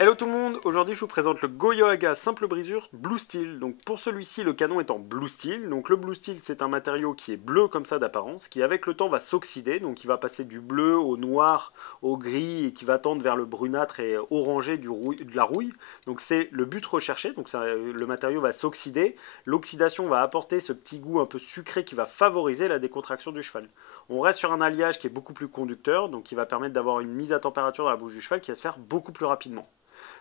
Hello tout le monde, aujourd'hui je vous présente le Goyo-Haga simple brisure Blue Steel. Donc pour celui-ci le canon est en Blue Steel. Donc le Blue Steel c'est un matériau qui est bleu comme ça d'apparence, qui avec le temps va s'oxyder, donc il va passer du bleu au noir, au gris et qui va tendre vers le brunâtre et orangé de la rouille. Donc c'est le but recherché, donc le matériau va s'oxyder. L'oxydation va apporter ce petit goût un peu sucré qui va favoriser la décontraction du cheval. On reste sur un alliage qui est beaucoup plus conducteur, donc qui va permettre d'avoir une mise à température dans la bouche du cheval qui va se faire beaucoup plus rapidement.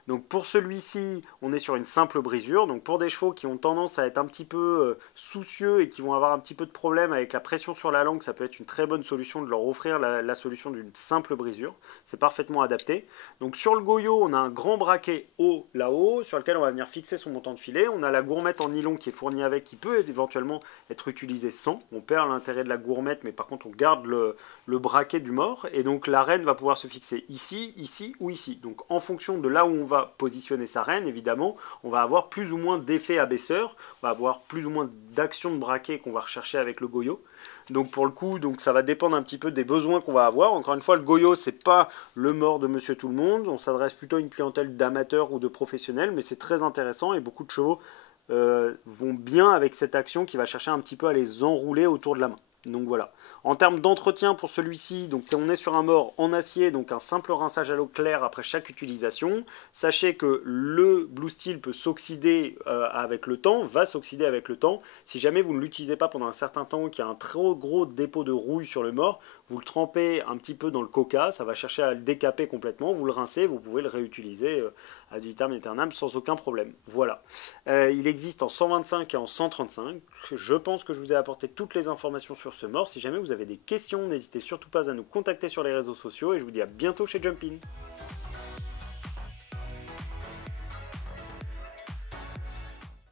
Donc pour celui-ci, on est sur une simple brisure. Donc pour des chevaux qui ont tendance à être un petit peu soucieux et qui vont avoir un petit peu de problème avec la pression sur la langue, ça peut être une très bonne solution de leur offrir la solution d'une simple brisure. C'est parfaitement adapté. Donc sur le Goyo, on a un grand braquet haut là-haut sur lequel on va venir fixer son montant de filet. On a la gourmette en nylon qui est fournie avec, qui peut éventuellement être utilisée sans. On perd l'intérêt de la gourmette, mais par contre on garde le braquet du mort. Et donc la renne va pouvoir se fixer ici, ici ou ici. Donc en fonction de là où on va positionner sa renne, évidemment, on va avoir plus ou moins d'effet abaisseur, on va avoir plus ou moins d'action de braquet qu'on va rechercher avec le Goyo. Donc pour le coup, donc ça va dépendre un petit peu des besoins qu'on va avoir. Encore une fois, le Goyo, c'est pas le mort de Monsieur Tout le Monde. On s'adresse plutôt à une clientèle d'amateurs ou de professionnels, mais c'est très intéressant et beaucoup de chevaux vont bien avec cette action qui va chercher un petit peu à les enrouler autour de la main. Donc voilà. En termes d'entretien pour celui-ci, donc on est sur un mort en acier, donc un simple rinçage à l'eau claire après chaque utilisation. Sachez que le Blue Steel peut s'oxyder avec le temps, va s'oxyder avec le temps. Si jamais vous ne l'utilisez pas pendant un certain temps, qu'il y a un très gros dépôt de rouille sur le mort, vous le trempez un petit peu dans le coca, ça va chercher à le décaper complètement, vous le rincez, vous pouvez le réutiliser ad vitam aeternam sans aucun problème. Voilà. Il existe en 125 et en 135. Je pense que je vous ai apporté toutes les informations sur ce mort. Si jamais vous avez des questions, n'hésitez surtout pas à nous contacter sur les réseaux sociaux et je vous dis à bientôt chez Jumpin.